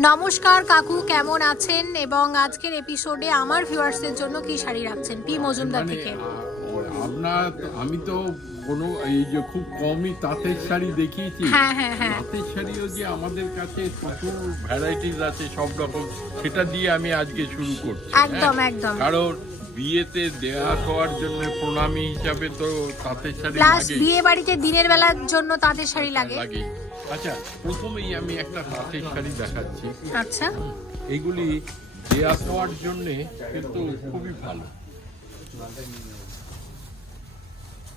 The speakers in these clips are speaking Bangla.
নমস্কার কাকু কেমন আছেন? এবং আজকের এপিসোডে আমার ভিউয়ার্সদের জন্য কি শাড়ি রাখছেন? পি মজুমদার মানে থেকে। আপনার আমি তো কোনো এই যে খুব কমই তাঁতের শাড়ি দেখিয়েছি। হ্যাঁ হ্যাঁ হ্যাঁ। তাঁতের শাড়িও যে আমাদের কাছে প্রচুর ভ্যারাইটিস আছে সব রকম সেটা দিয়ে আমি আজকে শুরু করছি একদম? একদম। কারণ বিয়েতে দেয়া হওয়ার জন্য প্রণামী হিসাবে তো তাঁতের শাড়ি প্লাস লাগে। বিয়ে বাড়িতে দিনের বেলার জন্য তাদের শাড়ি লাগে। লাগে। আচ্ছা প্রথমেই আমি একটা তাঁতের শাড়ি দেখাচ্ছি। আচ্ছা। এইগুলি দেয়া হওয়ার জন্য কিন্তু খুবই ভালো।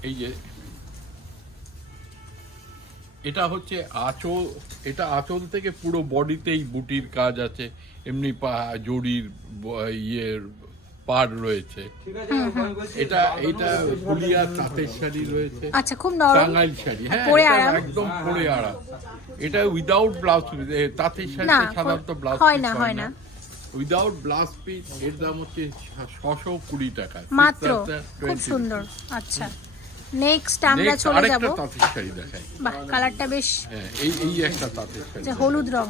এই যে এটা হচ্ছে আঁচল এটা আঁচল থেকে পুরো বডিতেই বুটির কাজ আছে। এমনি পা জড়ির ইয়ের পার রয়েছে। এটা এটা ফুলিয়া তাঁতের শাড়ি রয়েছে। আচ্ছা খুব নরম টাঙ্গাইল শাড়ি হ্যাঁ পরে আরাম? একদম পরে আরাম। এটা উইদাউট ব্লাউজ পিস তাঁতের না শাড়িতে সাধারণত ব্লাউজ হয় না হয় না। উইদাউট ব্লাউজ পিস এর দাম হচ্ছে ছশো কুড়ি টাকা। মাত্র? খুব সুন্দর। আচ্ছা। নেক্সট আমরা চলে যাব। তাঁতের শাড়ি দেখাই। বাহ কালারটা বেশ হ্যাঁ এই এই একটা তাঁতের শাড়ি যে হলুদ রং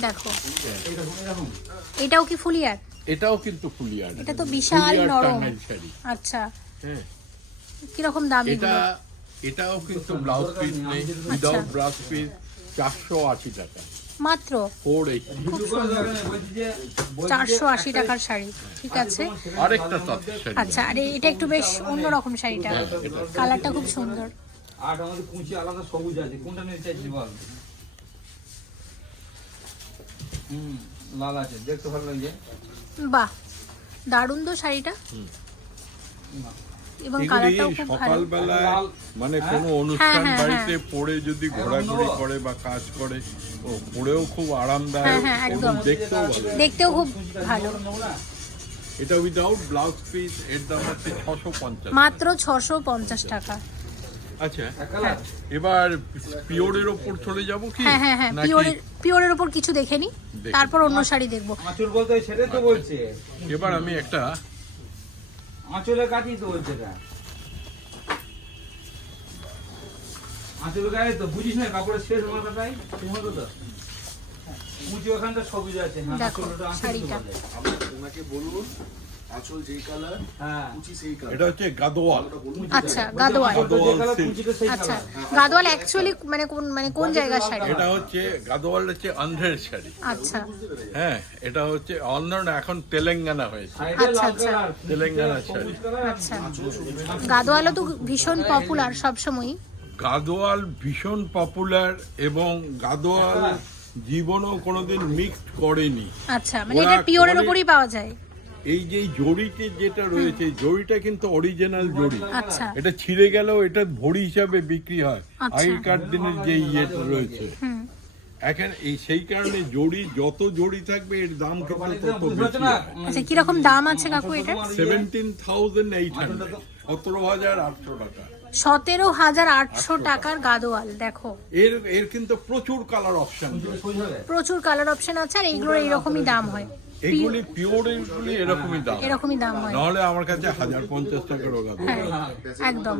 দেখো। এটাও কি ফুলিয়ার? এটাও কিন্তু ফুলিয়ার। এটা তো বিশাল নরম। আচ্ছা। হ্যাঁ। কীরকম দাম এটা এটাও কিন্তু ব্লাউজ পিস নেই। আচ্ছা। উইদাউট ব্লাউজ পিস চারশো আশি টাকা। মাত্র। খুব সুন্দর। চারশো আশি টাকার শাড়ি ঠিক আছে? আচ্ছা আর এটা একটু বেশ অন্যরকম শাড়িটা। কালারটা খুব সুন্দর। আট আমাদের কুচি আলাদা সবুজ আছে। কোনটা নিতে চাইছিস বল? হুম লাল আছে। দেখতে ভালো লাগছে। বাহ দারুণ তো শাড়িটা। এবং কালারটাও খুব ভালো। মানে হ্যাঁ? কোনো অনুষ্ঠান হ্যাঁ, বাড়িতে পরে যদি ঘোরাঘুরি করে বা কাজ করে ও পরেও খুব আরামদায়ক হ্যাঁ, হ্যাঁ, এবং দেখতেও ভালো। দেখতেও খুব ভালো। এটা উইদাউট ব্লাউজ পিস এর দাম হচ্ছে ছশো পঞ্চাশ। মাত্র ছশো পঞ্চাশ টাকা। আচ্ছা এবার পিওরের ওপর চলে যাব কি? হ্যাঁ হ্যাঁ হ্যাঁ পিওরের পিওরের ওপর কিছু দেখে নি। তারপর অন্য শাড়ি দেখব। আঁচল বলতে তো বলছে। এবার আমি একটা তো বলছে এটা। আঁচলের গায়ে তো বুঝিস না কাপড়ের শেষ আমার কথাই তোমার তো। কুচি ওখানটা সবুজ আছে হ্যাঁ আঁচল যেই কালার হ্যাঁ। কুচি সেই কালার। এটা হচ্ছে গাদোয়াল। আচ্ছা গাদোয়াল। আঁচল যে কালার কুচিটা সেই আচ্ছা গাদোয়াল অ্যাকচুয়ালি মানে কোন মানে কোন জায়গার শাড়ি? এটা হচ্ছে গাদোয়াল হচ্ছে অন্ধ্রের শাড়ি। আচ্ছা। হ্যাঁ এটা হচ্ছে অন্ধ্র না এখন তেলেঙ্গানা হয়েছে। আচ্ছা, আচ্ছা। তেলেঙ্গানা শাড়ি। আচ্ছা। গাদোয়ালও তো ভীষণ পপুলার সবসময়ই। গাদোয়াল ভীষণ পপুলার এবং গাদোয়াল জীবনও কোনোদিন মিক্সড করেনি। আচ্ছা মানে এটা পিওরের উপরই পাওয়া যায়। এই যে জড়িতে যেটা রয়েছে জড়িটা কিন্তু অরিজিনাল জড়ি। আচ্ছা। এটা ছিঁড়ে গেলেও এটা ভড়ি হিসাবে বিক্রি হয়। আচ্ছা। আগেকার দিনের যে ইয়েটা রয়েছে। এখন এই সেই কারণে জড়ি যত জড়ি থাকবে এর দাম কিন্তু তত বুঝতে বেশি আচ্ছা কীরকম দাম আছে কাকু এটা সেভেন্টিন থাউজেন্ড এইট হান্ড্রেড সতেরো হাজার আটশো টাকা। সতেরো হাজার আটশো টাকার গাদোয়াল দেখো। এর এর কিন্তু প্রচুর কালার অপশন প্রচুর কালার অপশন আছে আর এইগুলোর এইরকমই দাম হয়। এইগুলি পিওর এইগুলি এরকমই দাম এরকমই দাম হয়। নাহলে আমার কাছে হাজার পঞ্চাশ টাকার ওগা হ্যাঁ একদম।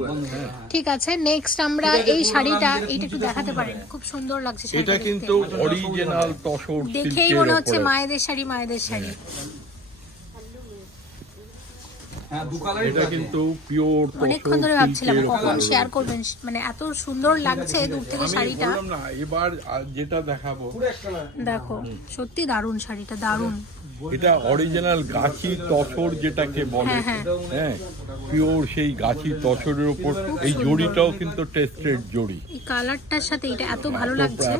ঠিক আছে নেক্সট আমরা এই শাড়িটা এইটা একটু দেখাতে পারেন। খুব সুন্দর লাগছে এটা শাড়িটা কিন্তু অরিজিনাল তসর দেখেই মনে হচ্ছে মায়েদের শাড়ি মায়েদের শাড়ি। হ্যাঁ। এটা কিন্তু পিওর অনেকক্ষণ ধরে ভাবছিলাম কখন শেয়ার করবেন মানে এত সুন্দর লাগছে দূর থেকে শাড়িটা। এবার যেটা দেখাবো। দেখো সত্যি দারুণ শাড়িটা দারুণ। এটা অরিজিনাল গাছি তসর যেটাকে বলে। হ্যাঁ, হ্যাঁ। হ্যাঁ পিওর সেই গাছি তসরের উপর। এই জড়িটাও কিন্তু টেস্টেড জড়ি। এই কালারটার সাথে এটা এত ভালো লাগছে।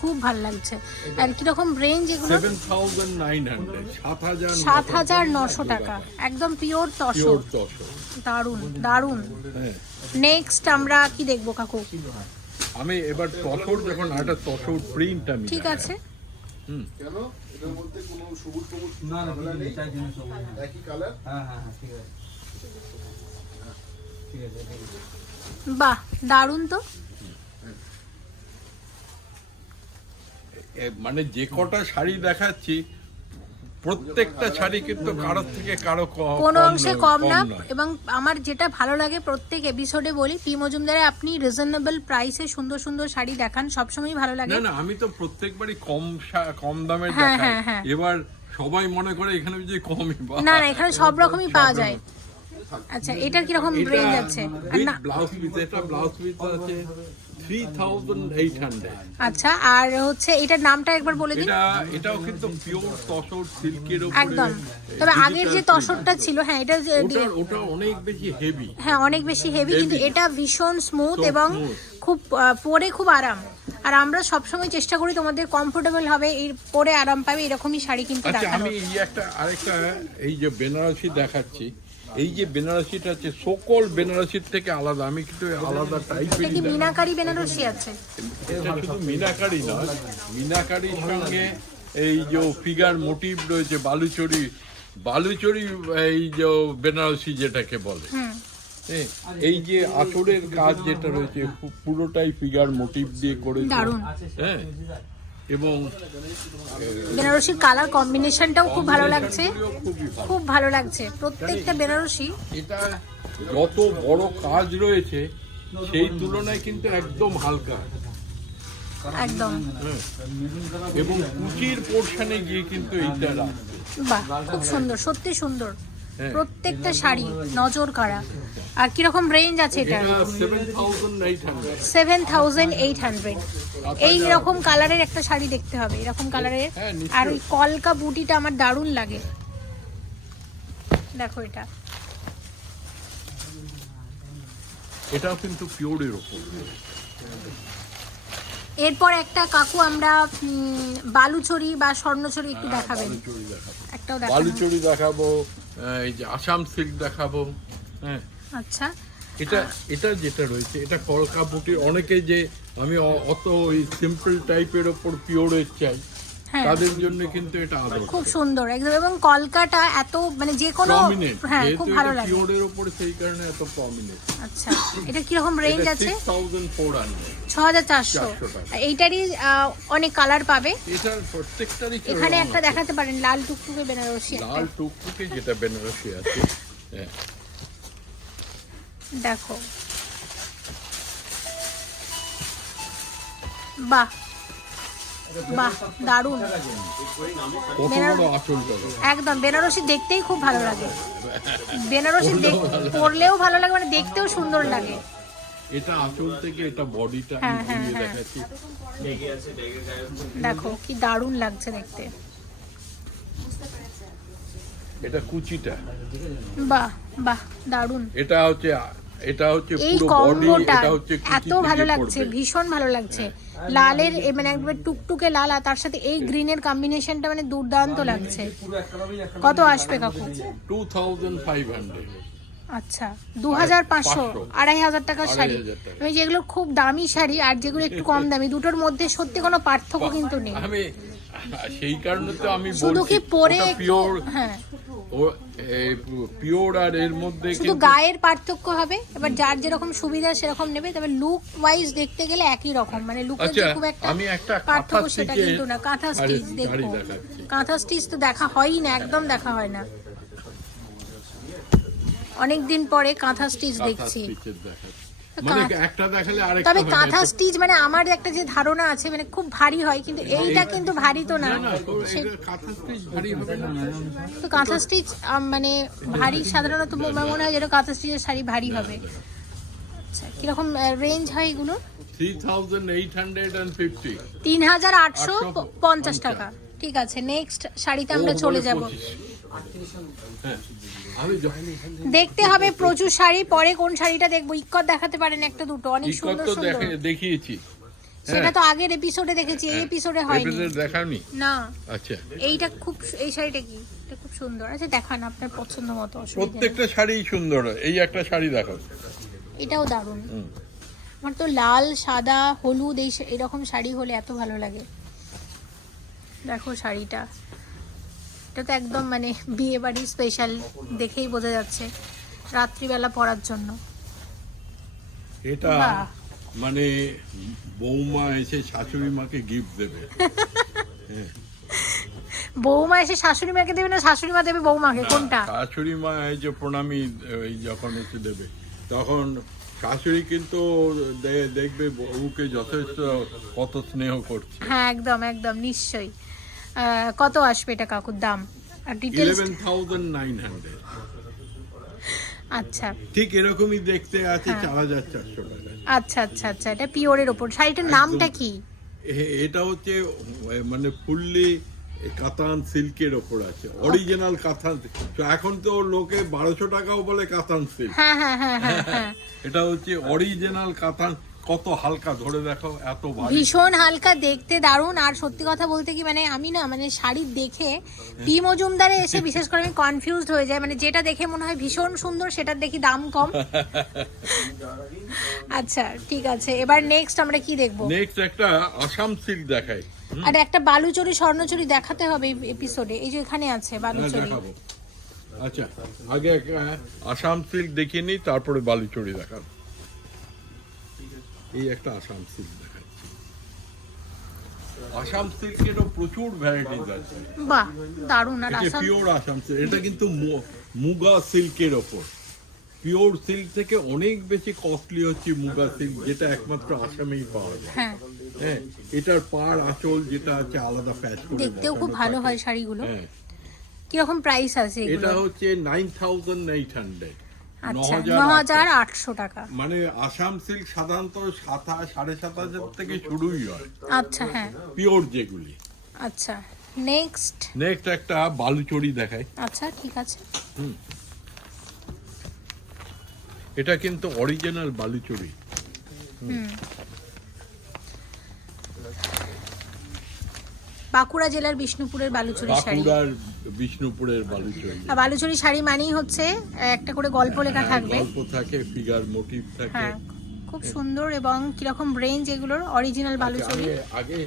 খুব ভালো লাগছে। আর কি রকম রেঞ্জ এগুলো? সেভেন থাউজেন্ড নাইন হান্ড্রেড সাত হাজার সাত হাজার নশো টাকা। একদম পিওর তসর পিওর দারুণ হ্যাঁ। নেক্সট আমরা কি দেখব কাকু? আমি এবার তসর যখন একটা তসর প্রিন্ট আমি ঠিক আছে। কেন? এটার মধ্যে কোনো সবুজ সবুজ না না নেই, চাই জন্য সবুজ, হ্যাঁ। একই কালার হ্যাঁ হ্যাঁ হ্যাঁ ঠিক আছে। ঠিক আছে ঠিক আছে। বাহ দারুণ তো। এ, মানে যে কটা শাড়ি দেখাচ্ছি প্রত্যেকটা শাড়ি কিন্তু কারোর থেকে কারও ক- কোনো অংশে কম না। এবং আমার যেটা ভালো লাগে প্রত্যেক এপিসোডে বলি পি মজুমদারে আপনি রিজনেবল প্রাইসে সুন্দর সুন্দর শাড়ি দেখান সবসময় ভালো লাগে। না না আমি তো প্রত্যেকবারই কম কম দামের হ্যাঁ, দেখাই। হ্যাঁ, হ্যাঁ। এবার সবাই মনে করে এখানে যে কমই পাওয়া না না এখানে সব রকমই পাওয়া যায়। আচ্ছা এটার কীরকম রেঞ্জ আছে? আর না ব্লাউজ পিস এটা ব্লাউজ পিস আছে। আচ্ছা আর হচ্ছে এটার নামটা একবার বলে দিন। এটাও কিন্তু পিওর তসর সিল্কের উপরে একদম। তবে আগের যে তসরটা ছিল হ্যাঁ এটা যে- ওটা ওটা অনেক বেশি হেভি হ্যাঁ অনেক বেশি হেভি কিন্তু এটা ভীষণ স্মুথ এবং খুব পরে খুব আরাম। আর আমরা সবসময় চেষ্টা করি তোমাদের কমফোর্টেবল হবে এই পরে আরাম পাবে এরকমই শাড়ি কিন্তু আচ্ছা আমি এই একটা আরেকটা এই যে বেনারসি দেখাচ্ছি। এই যে বেনারসিটা আছে সকল বেনারসির থেকে আলাদা। আমি কিন্তু আলাদা এটা টাইপের কি মিনাকারি বেনারসি আছে? এটা শুধু মিনাকারি নয় মিনাকারির সঙ্গে এই যে ফিগার মোটিভ রয়েছে বালুচরি বালুচরি এই যে বেনারসি যেটাকে বলে। হ্যাঁ, এই যে আঁচড়ের কাজ যেটা রয়েছে পুরোটাই ফিগার মোটিভ দিয়ে করেছে। দারুণ। হ্যাঁ এবং বেনারসির কালার কম্বিনেশনটাও খুব ভালো লাগছে। খুব ভালো লাগছে। প্রত্যেকটা বেনারসি। এটা যত বড় কাজ রয়েছে সেই তুলনায় কিন্তু একদম হালকা। একদম। হ্যাঁ। এবং কুচির পোর্শনে গিয়ে কিন্তু এইটা বাহ খুব সুন্দর সত্যি সুন্দর। প্রত্যেকটা শাড়ি নজর কাড়া। আর কীরকম রেঞ্জ আছে এটা এটা সেভেন থাউজেন্ড এইট হান্ড্রেড এই রকম কালারের একটা শাড়ি দেখতে হবে এরকম কালারের হ্যাঁ, আর ওই কলকা বুটিটা আমার দারুণ লাগে। দেখো এটা। এটাও কিন্তু পিওরের ওপর। এরপর একটা কাকু আমরা উম, বালুচরি বা স্বর্ণচরি একটু দেখাবেন। বালুচরি দেখাবো। একটাও দেখাবেন বালুচরি দেখাবো এই যে আসাম সিল্ক দেখাবো হ্যাঁ। আচ্ছা। এটা এটা যেটা রয়েছে এটা কলকা বুটির অনেকে যে আমি অত ওই সিম্পল টাইপের ওপর পিওরের চাই। তাদের জন্য কিন্তু এটা আদর্শ। খুব সুন্দর একদম। এবং কলকাটা এত মানে যে কোনো হ্যাঁ খুব ভালো লাগে। পিওরের ওপরে সেই কারণে এত প্রমিনেন্ট আচ্ছা এটা কীরকম রেঞ্জ আছে? সিক্স থাউজেন্ড ছ হাজার চারশো। এইটারই আহ, অনেক কালার পাবে। এটার প্রত্যেকটারই এখানে একটা দেখাতে পারেন লাল টুকটুকে বেনারসি লাল টুকটুকে যেটা বেনারসি আছে হ্যাঁ। দেখো। বাহ বাহ দারুণ। একদম বেনারসি দেখতেই খুব ভালো লাগে। বেনারসি দেখ- পরলেও ভালো লাগে মানে দেখতেও সুন্দর লাগে। এটা আঁচল থেকে এটা বডিটা হ্যাঁ, হ্যাঁ, হ্যাঁ। দেখো কি দারুণ লাগছে দেখতে। এটা কুচিটা। বাহ বাহ দারুণ। এটা হচ্ছে এটা হচ্ছে এই কম্বোটা এত ভালো লাগছে ভীষণ ভালো লাগছে। লালের মানে একবার টুকটুকে লাল আর তার সাথে এই গ্রিনের কম্বিনেশনটা মানে দুর্দান্ত লাগছে। কত আসবে কাকু আচ্ছা দু হাজার পাঁচশো। আড়াই হাজার টাকার শাড়ি। আমি যেগুলো খুব দামি শাড়ি আর যেগুলো একটু কম দামি দুটোর মধ্যে সত্যি কোনো পার্থক্য কিন্তু নেই। সেই কারণে তো আমি শুধু কি পরে পিওর হ্যাঁ। পিওর আর এর মধ্যে শুধু গায়ের পার্থক্য হবে এবার যার যেরকম সুবিধা সেরকম নেবে তবে লুক ওয়াইজ দেখতে গেলে একই রকম মানে লুকের যে আচ্ছা খুব একটা আমি একটা পার্থক্য সেটা কিন্তু না কাঁথা স্টিচ দেখো কাঁথা স্টিচ তো দেখা হয়ই না একদম দেখা হয় না। অনেক দিন পরে কাঁথা স্টিচ দেখছি। মানে তবে কাঁথা স্টিচ মানে আমার একটা যে ধারণা আছে মানে খুব ভারী হয় কিন্তু এইটা কিন্তু ভারী তো না। তো কাঁথা স্টিচ মানে ভারী সাধারণত মনে হয় যেন কাঁথা স্টিচের শাড়ি ভারী হবে। আচ্ছা কীরকম রেঞ্জ হয় এগুলো? তিন হাজার আটশো পঞ্চাশ টাকা। ঠিক আছে নেক্সট শাড়িতে আমরা চলে যাব। দেখতে হবে প্রচুর শাড়ি পরে কোন শাড়িটা দেখব। ইক্কত দেখাতে পারেন একটা দুটো অনেক সুন্দর সুন্দর। দেখিয়েছি। সেটা তো আগের এপিসোডে দেখেছি এই এপিসোডে হয়নি। দেখাওনি? না। আচ্ছা। এইটা খুব এই শাড়িটা কি? এটা খুব সুন্দর। আচ্ছা দেখান আপনার পছন্দ মতো। প্রত্যেকটা শাড়ি সুন্দর। এই একটা শাড়ি দেখো। এটাও দারুণ। আমার তো লাল সাদা হলুদ এই এরকম শাড়ি হলে এত ভালো লাগে। দেখো শাড়িটা। এটা তো একদম মানে বিয়ে বাড়ি স্পেশাল দেখেই বোঝা যাচ্ছে রাত্রিবেলা পরার জন্য। এটা মানে বৌমা এসে শাশুড়ি মাকে গিফট দেবে। বৌমা এসে শাশুড়ি মাকে দেবে না শাশুড়ি মা দেবে বৌমাকে? কোনটা? শাশুড়ি মা এই যে প্রণামী এই যখন এসে দেবে তখন শাশুড়ি কিন্তু দেখবে বউকে যথেষ্ট কত স্নেহ করছে। হ্যাঁ একদম একদম নিশ্চয়ই। কত আসবে এটা কাকুর দাম? আর নাইন হান্ড্রেড আচ্ছা। ঠিক এরকমই দেখতে আছে হ্যাঁ। টাকা। আচ্ছা আচ্ছা আচ্ছা এটা পিওরের ওপর। শাড়িটার নামটা কি? এটা হচ্ছে মানে ফুললি কাতান সিল্কের ওপর আছে। অরিজিনাল কাতান তো এখন তো লোকে বারোশো টাকাও বলে কাতান সিল্ক। হ্যাঁ হ্যাঁ এটা হচ্ছে অরিজিনাল কাতান কত হালকা ধরে দেখো এত ভীষণ হালকা দেখতে দারুণ। আর সত্যি কথা বলতে কি মানে আমি না মানে শাড়ি দেখে পি মজুমদারে এসে বিশেষ করে আমি কনফিউজড হয়ে যায় মানে যেটা দেখে মনে হয় ভীষণ সুন্দর সেটার দেখি দাম কম। আচ্ছা ঠিক আছে। এবার নেক্সট আমরা কি দেখব? নেক্সট একটা আসাম সিল্ক দেখাই। আর একটা বালুচরি স্বর্ণচুরি দেখাতে হবে এই এপিসোডে এই যে এখানে আছে হ্যাঁ, বালুচরি। আচ্ছা আগে একটা আসাম সিল্ক দেখিয়ে তারপরে বালুচড়ি দেখাবো। এই একটা আসাম সিল্ক দেখাচ্ছি। আসাম সিল্কেরও প্রচুর ভ্যারাইটিস আছে। বাহ দারুণ আর আসাম পিওর আসাম সিল্ক এটা কিন্তু মুগা সিল্কের ওপর। পিওর সিল্ক থেকে অনেক বেশি কস্টলি হচ্ছে মুগা সিল্ক যেটা একমাত্র আসামেই পাওয়া যায়। হ্যাঁ। হ্যাঁ এটার পাড় আঁচল যেটা আছে আলাদা প্যাচ করে দেখতেও খুব ভালো। হয় শাড়িগুলো। হ্যাঁ। কীরকম প্রাইস আছে এটা হচ্ছে নাইন থাউজেন্ড এইট হান্ড্রেড আচ্ছা ন হাজার আটশো। টাকা। মানে আসাম সিল্ক সাধারণত সাত সাড়ে সাত হাজার থেকে শুরুই হয়। আচ্ছা হ্যাঁ। পিওর যেগুলি। আচ্ছা নেক্সট। নেক্সট একটা বালুচড়ি দেখাই। আচ্ছা ঠিক আছে। এটা কিন্তু অরিজিনাল বালুচড়ি হুম। বাঁকুড়া জেলার বিষ্ণুপুরের বালুচরি শাড়ি। বাঁকুড়ার বিষ্ণুপুরের বালুচড়ি বালুচরি শাড়ি মানেই হচ্ছে একটা করে গল্প লেখা হ্যাঁ, থাকবে। গল্প থাকে ফিগার মোটিভ থাকে। হ্যাঁ খুব সুন্দর এবং কীরকম রেঞ্জ এগুলোর অরিজিনাল বালুচরি। আগে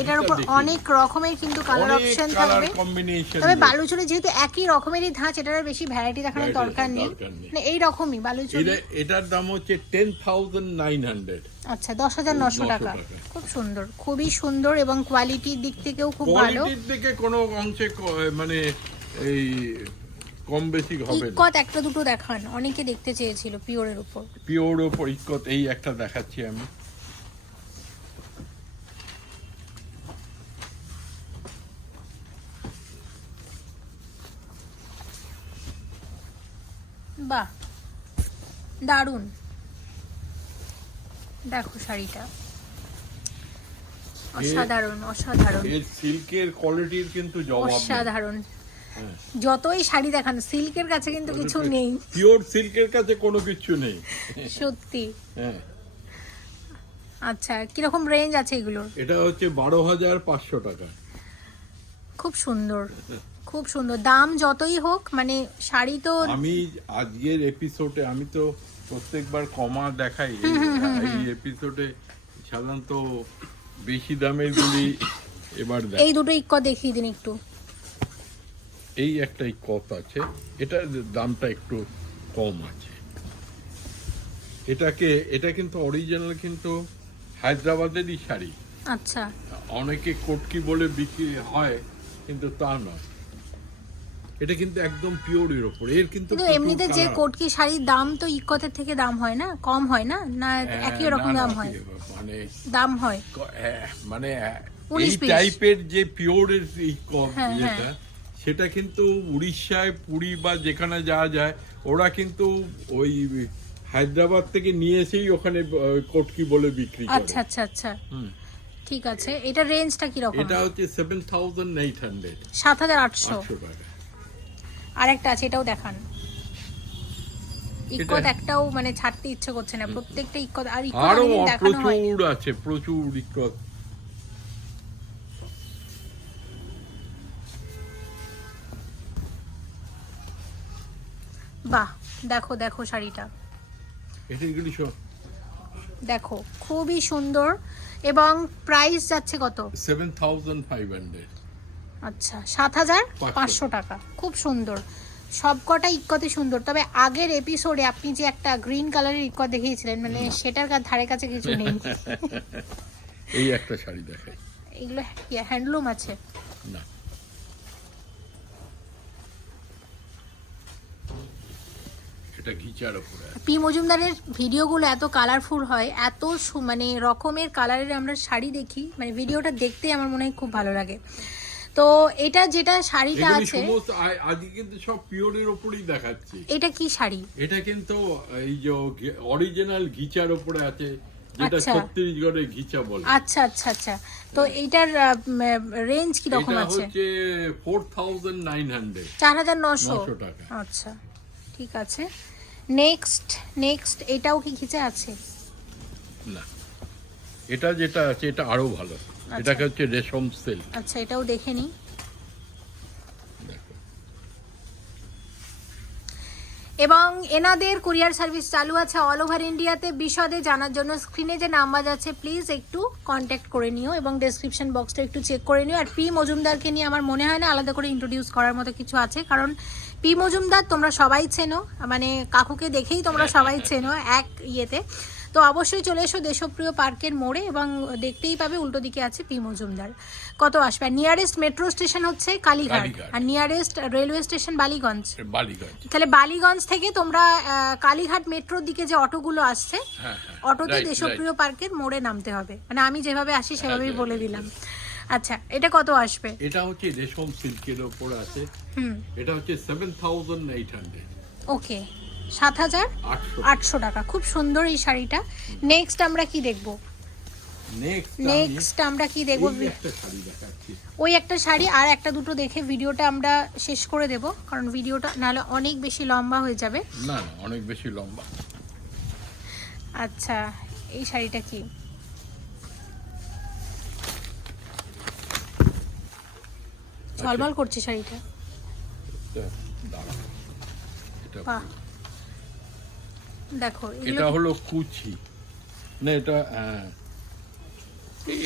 এটার উপর অনেক রকমের কিন্তু কালার অপশন থাকবে। তবে বালুচরি যেহেতু একই রকমেরই ধাঁচ এটার আর বেশি ভ্যারাইটি দেখানোর দরকার নেই। মানে এই রকমই বালুচরি এটার দাম হচ্ছে টেন থাউজেন্ড নাইন হান্ড্রেড আচ্ছা দশ হাজার নশো টাকা। খুব সুন্দর খুবই সুন্দর এবং কোয়ালিটির দিক থেকেও খুব ভালো। কোয়ালিটির দিকে কোনো অংশে মানে এই কম বেশি হবে ইকত একটা দুটো দেখান অনেকে দেখতে চেয়েছিল পিওরের উপর। পিওর ওপর ইকত এই একটা দেখাচ্ছি আমি। বাহ দারুণ। দেখো শাড়িটা। অসাধারণ অসাধারণ। এর সিল্কের কোয়ালিটির কিন্তু জবাব অসাধারণ। হ্যাঁ। যতই শাড়ি দেখান সিল্কের কাছে কিন্তু কিছু নেই। পিওর সিল্কের কাছে কোনো কিছু নেই। সত্যি। হ্যাঁ। আচ্ছা কীরকম রেঞ্জ আছে এগুলোর? এটা হচ্ছে বারো হাজার পাঁচশো টাকা। খুব সুন্দর খুব সুন্দর। দাম যতই হোক মানে শাড়ি তো আমি আজকের এপিসোডে আমি তো প্রত্যেকবার কমা দেখাই এই এপিসোডে সাধারণত বেশি দামের গুলি এবার এই দুটো ইক্ক দেখিয়ে দিন একটু। এই একটা কত আছে। এটা দামটা একটু কম আছে। এটাকে এটা কিন্তু অরিজিনাল কিন্তু হায়দ্রাবাদেরই শাড়ি। আচ্ছা। অনেকে কটকি বলে বিক্রি হয় কিন্তু তা নয়। এটা কিন্তু একদম পিওরের ওপর এর। কিন্তু কিন্তু এমনিতে যে। কোটকি শাড়ির দাম তো ইক্কতের থেকে দাম হয় না? কম হয় না? না হ্যাঁ, একই রকম দাম হয়? মানে দাম হয়। হ্যাঁ, মানে এই টাইপের যে পিওরের এই ক- হ্যাঁ, যেটা সেটা কিন্তু উড়িষ্যায় পুরী বা যেখানে যাওয়া যায় ওরা কিন্তু ওই হায়দ্রাবাদ থেকে নিয়ে এসেই ওখানে কটকি বলে বিক্রি করে। আচ্ছা আচ্ছা আচ্ছা। হুম। ঠিক আছে। এটা রেঞ্জটা কি রকম এটা হচ্ছে সেভেন থাউজেন্ড এইট হান্ড্রেড সাত হাজার আটশো। আটশো টাকা। আর একটা আছে এটাও দেখান। ইক্কত এটা- একটাও মানে ছাড়তে ইচ্ছে করছে না প্রত্যেকটা ইক্কত আর ইক্কত আরও প্রচুর আছে প্রচুর ইকত। বাহ দেখো দেখো শাড়িটা। দেখো খুবই সুন্দর এবং প্রাইস যাচ্ছে কত? সেভেন থাউজেন্ড ফাইভ হান্ড্রেড আচ্ছা সাত হাজার পাঁচশো। টাকা। খুব সুন্দর। সবকটা ইক্কতে সুন্দর। তবে আগের এপিসোডে আপনি যে একটা গ্রিন কালারের ইক্কত দেখিয়েছিলেন মানে সেটার ধারে কাছে কিছু নেই। এই একটা শাড়ি দেখাই। এগুলো হ্যান্ডলুম আছে। না। এটা ঘিচার ওপরে পি মজুমদারের ভিডিওগুলো এত কালারফুল হয় এত মানে রকমের কালারের আমরা শাড়ি দেখি মানে ভিডিওটা দেখতে আমার মনে হয় খুব ভালো লাগে। তো এটা যেটা শাড়িটা আছে সমস্ত আজকে কিন্তু সব পিওরের ওপরেই দেখাচ্ছি। এটা কি শাড়ি? এটা কিন্তু এই যে অরিজিনাল ঘিচার ওপরে আছে যেটা আচ্ছা। ছত্তিশগড়ের ঘিচা বলে। আচ্ছা আচ্ছা আচ্ছা। তো এইটার রেঞ্জ কি রকম এটা আছে? হচ্ছে চার হাজার নশো। নশো টাকা। আচ্ছা ঠিক আছে। নেক্সট নেক্সট এটাও কি খিচে আছে? না। এটা যেটা আছে এটা আরও ভালো। এটাকে হচ্ছে রেশম সেল আচ্ছা এটাও দেখে নিই। এবং এনাদের কুরিয়ার সার্ভিস চালু আছে অল ওভার ইন্ডিয়াতে। বিশদে জানার জন্য স্ক্রিনে যে নাম্বার যাচ্ছে প্লিজ একটু কন্ট্যাক্ট করে নিও এবং ডেসক্রিপশন বক্সটা একটু চেক করে নিও। আর পি মজুমদারকে নিয়ে আমার মনে হয় না আলাদা করে ইন্ট্রোডিউস করার মতো কিছু আছে কারণ পি মজুমদার তোমরা সবাই চেনো। মানে কাকুকে দেখেই তোমরা সবাই চেনো এক ইয়েতে। তো অবশ্যই চলে এসো দেশপ্রিয় পার্কের মোড়ে এবং দেখতেই পাবে উল্টো দিকে আছে পি মজুমদার কত আসবে? আর নিয়ারেস্ট মেট্রো স্টেশন হচ্ছে কালীঘাট। আর নিয়ারেস্ট রেলওয়ে স্টেশন বালিগঞ্জ। তাহলে বালিগঞ্জ থেকে তোমরা কালীঘাট মেট্রোর দিকে যে অটোগুলো আসছে হ্যাঁ হ্যাঁ। অটোতে দেশপ্রিয় পার্কের মোড়ে নামতে হবে। মানে আমি যেভাবে আসি সেভাবেই বলে দিলাম। আচ্ছা এটা কত আসবে? এটা হচ্ছে রেশম সিল্কের ওপর আছে। হুম। এটা হচ্ছে seven thousand eight hundred okay সাত হাজার আটশো টাকা। খুব সুন্দর এই শাড়িটা। নেক্সট আমরা কি দেখব? নেক্সট আমরা কি দেখব? ওই একটা শাড়ি আর একটা দুটো দেখে ভিডিওটা আমরা শেষ করে দেব কারণ ভিডিওটা নাহলে অনেক বেশি লম্বা হয়ে যাবে। না না অনেক বেশি লম্বা। আচ্ছা এই শাড়িটা কি? ঝলমল করছে শাড়িটা। বাহ। দেখো এটা হলো কুচি। না এটা হ্যাঁ।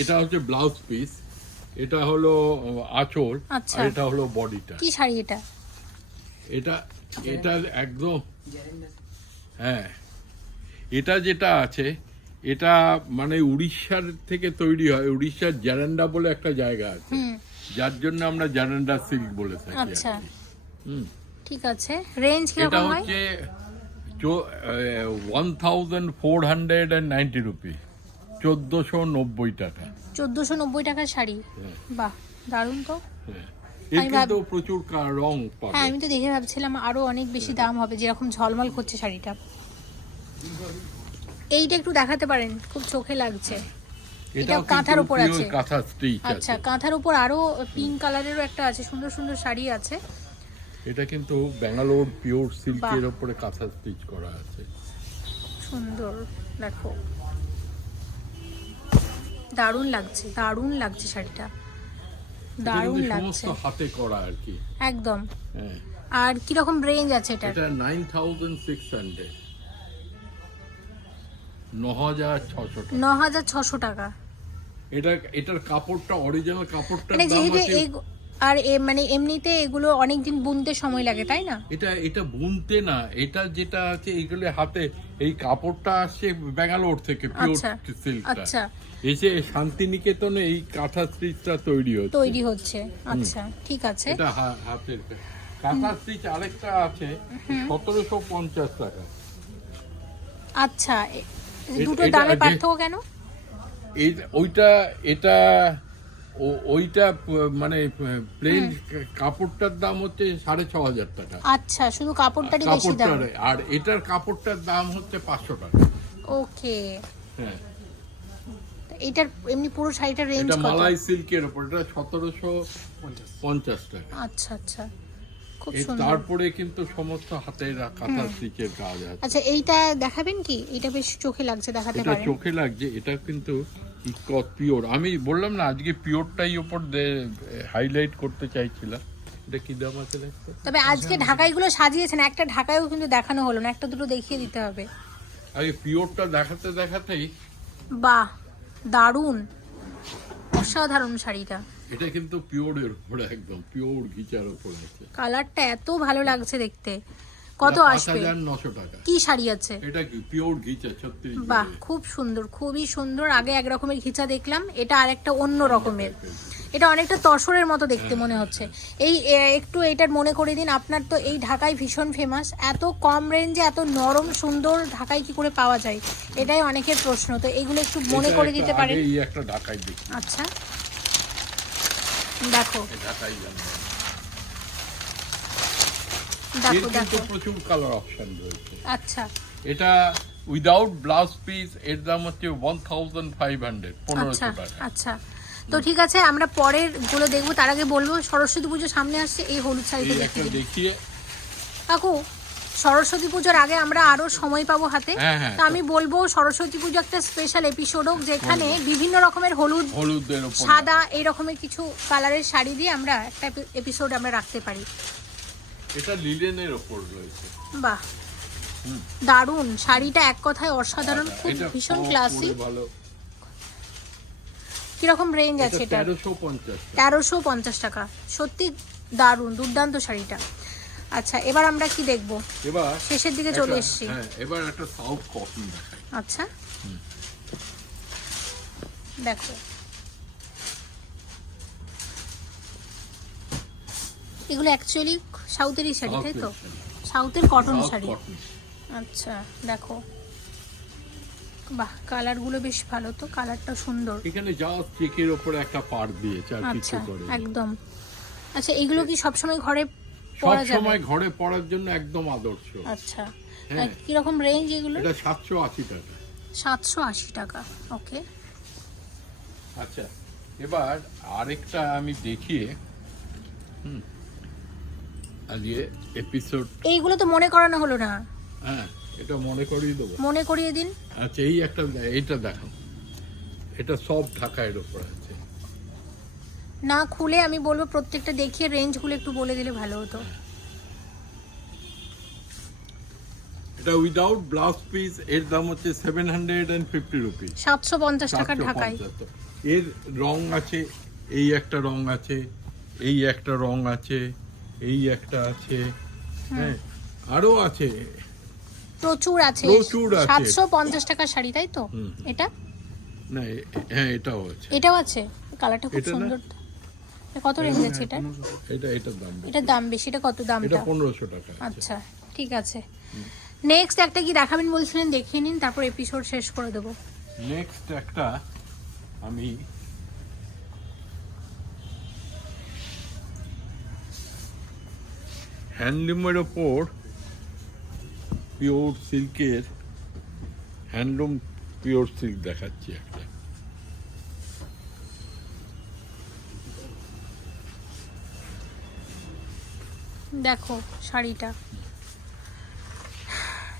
এটা হচ্ছে ব্লাউজ পিস এটা হলো আঁচল আচ্ছা। আর এটা হলো বডিটা কি শাড়ি এটা? এটা এটা একদম হ্যাঁ। এটা যেটা আছে এটা মানে উড়িষ্যার থেকে তৈরি হয় উড়িষ্যার জারান্ডা বলে একটা জায়গা আছে। যার জন্য আমরা জারান্ডা সিল্ক বলে থাকি আচ্ছা। হুম। ঠিক আছে। রেঞ্জ এটা কীরকম হয়? হচ্ছে one thousand four hundred and ninety rupees চোদ্দোশো নব্বই টাকা। চোদ্দোশো নব্বই টাকার শাড়ি। হ্যাঁ। বাহ দারুণ তো। হ্যাঁ। আমি কিন্তু প্রচুর রং পাবে। হ্যাঁ আমি তো দেখে ভাবছিলাম আরও অনেক বেশি দাম হবে যেরকম ঝলমল করছে শাড়িটা। এইটা একটু দেখাতে পারেন খুব চোখে লাগছে। এটা কাঁথার উপর আছে। কাঁথা স্টিচ আচ্ছা কাঁথার উপর আরও পিঙ্ক কালারেরও একটা আছে সুন্দর সুন্দর শাড়ি আছে। এটা কিন্তু ব্যাঙ্গালোর পিওর সিল্কের। উপরে কাঁথা স্টিচ করা আছে। সুন্দর দেখো। দারুণ লাগছে দারুণ লাগছে শাড়িটা। দারুণ লাগছে। হাতে করা আর কি। একদম। হ্যাঁ। আর কীরকম রেঞ্জ আছে এটা এটা নাইন থাউজেন্ড সিক্স হান্ড্রেড ন হাজার ছশো টাকা। ন হাজার ছশো টাকা। এটা এটার কাপড়টা অরিজিনাল কাপড়টা মানে যেহেতু আর এ মানে এমনিতে এগুলো অনেক দিন বুনতে সময় লাগে তাই না? এটা এটা বুনতে না এটা যেটা আছে এইগুলো হাতে এই কাপড়টা আসছে ব্যাঙ্গালোর থেকে পিওর আচ্ছা, সিল্কটা আচ্ছা। এসে শান্তিনিকেতনে এই কাঁথা স্টিচটা তৈরি হচ্ছে। তৈরি হচ্ছে আচ্ছা ঠিক আছে। এটা হাতের কাঁথা স্টিচ আরেকটা আছে সতেরোশো পঞ্চাশ টাকা। আচ্ছা দুটো দামে পার্থক্য কেন? এই ওইটা এটা ও- ওইটা মানে প্লেন কাপড়টার দাম হচ্ছে সাড়ে ছ হাজার টাকা। আচ্ছা শুধু কাপড়টারই বেশি দাম। আর এটার কাপড়টার দাম হচ্ছে পাঁচশো টাকা। ওকে। হ্যাঁ। এটার এমনি পুরো শাড়িটার রেঞ্জ এটা কত? মালাই সিল্কের ওপর এটা সতেরোশো পঞ্চাশ টাকা। আচ্ছা আচ্ছা। খুব সুন্দর। তারপরে কিন্তু সমস্ত হাতের কাঁথা স্টিচের কাজ আছে। আচ্ছা এইটা দেখাবেন কি? এটা বেশ চোখে লাগছে দেখাতে পারেন। এটা চোখে লাগছে এটা কিন্তু ইকত পিওর। আমি বললাম না আজকে পিওরটাই ওপর হাইলাইট করতে চাইছিলাম। এটা কি দাম আছে তবে আজকে ঢাকাইগুলো সাজিয়েছেন একটা ঢাকাইও কিন্তু দেখানো হলো না একটা দুটো দেখিয়ে দিতে হবে। আগে পিওরটা দেখাতে দেখাতেই বাহ দারুণ। অসাধারণ শাড়িটা। এটা কিন্তু পিওরের উপরে একদম পিওর ঘিচার উপরে আছে। কালারটা এত ভালো লাগছে দেখতে। কত আসবে? 5900 টাকা। কি শাড়ি আছে? এটা কি? পিওর ঘিচা 36 বাহ খুব সুন্দর খুবই সুন্দর। আগে এক রকমের ঘিচা দেখলাম এটা আরেকটা অন্য রকমের। এটা অনেকটা তসরের মতো দেখতে মনে হচ্ছে। এই একটু এটার মনে করে দিন আপনার তো এই ঢাকায় ভীষণ ফেমাস এত কম রেঞ্জে এত নরম সুন্দর ঢাকায় কি করে পাওয়া যায়? এটাই অনেকের প্রশ্ন। তো এগুলো একটু মনে করে দিতে পারেন। আচ্ছা। দেখো। দেখো দেখো। প্রচুর কালার অপশন রয়েছে। আচ্ছা। এটা উইদাউট ব্লাউজ পিস এর দাম হচ্ছে ওয়ান থাউজেন্ড ফাইভ হান্ড্রেড আচ্ছা পনেরোশো টাকা। আচ্ছা। তো ঠিক আছে আমরা পরেরগুলো দেখব। তার আগে বলব সরস্বতী পুজো সামনে আসছে এই হলুদ শাড়িটা দেখিয়ে দেখিয়ে কাকু সরস্বতী পুজোর আগে আমরা আরও সময় পাবো হাতে। হ্যাঁ, হ্যাঁ। তো আমি বলব সরস্বতী পুজো একটা স্পেশাল এপিসোড হোক যেখানে বিভিন্ন রকমের হলুদ হলুদের সাদা এই রকমের কিছু কালারের শাড়ি দিয়ে আমরা একটা এপিসোড আমরা রাখতে পারি। এটা লিলেনের ওপর রয়েছে। বাহ। দারুণ। শাড়িটা এক কথায় অসাধারণ খুব ভীষণ পরে ক্লাসি ভালো। কীরকম রেঞ্জ আছে এটা? তেরোশো পঞ্চাশ টাকা। সত্যি দারুণ দুর্দান্ত শাড়িটা। আচ্ছা এবার আমরা কি দেখব? এবার শেষের দিকে চলে এসেছি। হ্যাঁ এবার একটা সাউথ দেখাই। আচ্ছা। দেখো। এগুলো অ্যাকচুয়ালি সাউথেরই শাড়ি তাই তো? সাউথের কটন শাড়ি। আচ্ছা দেখো। বাহ কালারগুলো বেশ ভালো তো কালারটা সুন্দর। এখানে যা চেকের ওপরে একটা পাড় দিয়েছে আর কিছু আচ্ছা করে একদম। আচ্ছা এগুলো কি সবসময় ঘরে সব সময় ঘরে পড়ার জন্য একদম আদর্শ। আচ্ছা। হ্যাঁ। কীরকম রেঞ্জ এগুলো? এটা সাতশো আশি টাকা। সাতশো আশি টাকা ওকে আচ্ছা এবার আরেকটা আমি দেখিয়ে হুম আজকে এপিসোড এইগুলো তো মনে করানো হলো না। হ্যাঁ এটা মনে করিয়ে দেবো। মনে করিয়ে দিন। আচ্ছা এই একটা এইটা দেখো এটা সব ঢাকায়ের ওপর আছে। না খুলে আমি বলব প্রত্যেকটা দেখিয়ে রেঞ্জ রেঞ্জগুলো একটু বলে দিলে ভালো হতো। এটা উইদাউট ব্লাউজ পিস এর দাম হচ্ছে seven hundred and fifty rupees সাতশো পঞ্চাশ টাকা ঢাকায়। এর রং আছে এই একটা রং আছে এই একটা রং আছে এই একটা আছে হ্যাঁ আরও আছে। প্রচুর আছে। প্রচুর আছে। সাতশো পঞ্চাশ টাকার শাড়ি তাই তো? এটা? না হ্যাঁ এটাও আছে। এটাও আছে? কালারটা খুব সুন্দর। কত রেঞ্জ আছে এটা? এটা এটার দাম। এটার দাম বেশি এটা কত এটা দামটা পনেরোশো টাকা আচ্ছা। ঠিক আছে। নেক্সট একটা কি দেখাবেন বলছিলেন দেখিয়ে নিন তারপর এপিসোড শেষ করে দেবো। নেক্সট একটা আমি হ্যান্ডলুমের ওপর পিওর সিল্কের হ্যান্ডলুম পিওর সিল্ক দেখাচ্ছি একটা। দেখো শাড়িটা।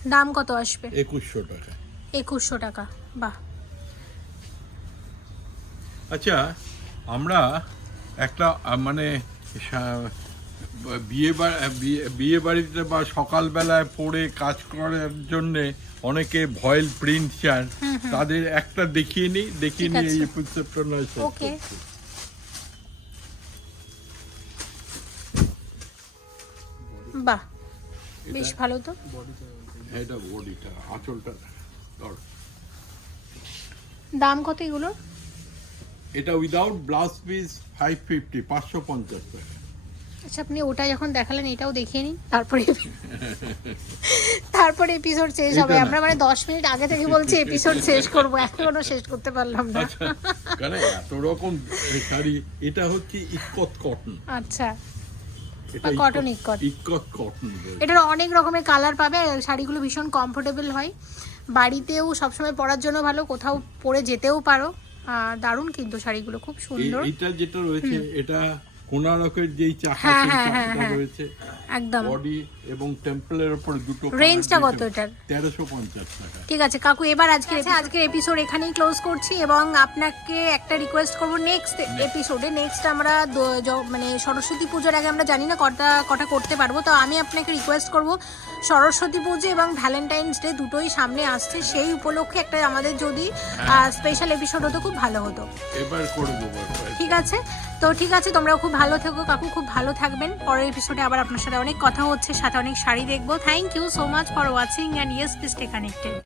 দাম কত আসবে? একুশশো টাকা। একুশশো টাকা বাহ। আচ্ছা আমরা একটা মানে বিয়ে বিয়ে- বাড়িতে বা সকালবেলায় পড়ে কাজ করার জন্য অনেকে ভয়েল প্রিন্ট চান। তাদের একটা দেখিয়ে নিই দেখিয়ে নিই এই। এপিসোডটা নয় শেষ ওকে। করছি। বাহ বেশ ভালো তো। এটা বডিটা আঁচলটা ধর। দাম কত এগুলো? এটা without blouse piece five fifty পাঁচশো পঞ্চাশ টাকা। আচ্ছা আপনি ওটা যখন দেখালেন এটাও দেখিয়ে নিন। তারপরে তারপরে এপিসোড শেষ হবে। আমরা মানে দশ মিনিট আগে থেকে বলছি এপিসোড শেষ করব। এখনও শেষ করতে পারলাম না। আচ্ছা এত রকম শাড়ি? এটা হচ্ছে ইকত কটন আচ্ছা। এটা ইকট কটন এটার অনেক রকমের কালার পাবে শাড়িগুলো ভীষণ কমফোর্টেবল হয়। বাড়িতেও সবসময় পরার জন্য ভালো কোথাও পরে যেতেও পারো। দারুণ কিন্তু শাড়িগুলো খুব সুন্দর। এটা যেটা রয়েছে এটা কোনারকের যেই চাকা হ্যাঁ, হ্যাঁ, হ্যাঁ, চাকাটা হ্যাঁ। রয়েছে একদম। বডি এবং টেম্পলের উপর দুটো রেঞ্জটা কত এটার? তেরোশো পঞ্চাশ টাকা। ঠিক আছে কাকু এবার আজকে আচ্ছা আজকের এপিসোড এখানেই ক্লোজ করছি এবং আপনাকে একটা রিকোয়েস্ট করব নেক্সট এপিসোডে নেক্সট আমরা মানে সরস্বতী পুজোর আগে আমরা জানি না কটা কটা করতে পারব তো আমি আপনাকে রিকোয়েস্ট করব সরস্বতী পুজো এবং ভ্যালেন্টাইন্স ডে দুটোই সামনে আসছে। সেই উপলক্ষে একটা আমাদের যদি স্পেশাল এপিসোড হতো খুব ভালো হতো। এবার করে দেবো। ঠিক আছে? তো ঠিক আছে তোমরাও খুব ভালো থাকো কাকু খুব ভালো থাকবেন। পরের এপিসোডে আবার আপনার সাথে অনেক কথা হচ্ছে, সাথে অনেক শাড়ি দেখব। Thank you so much for watching and yes please stay connected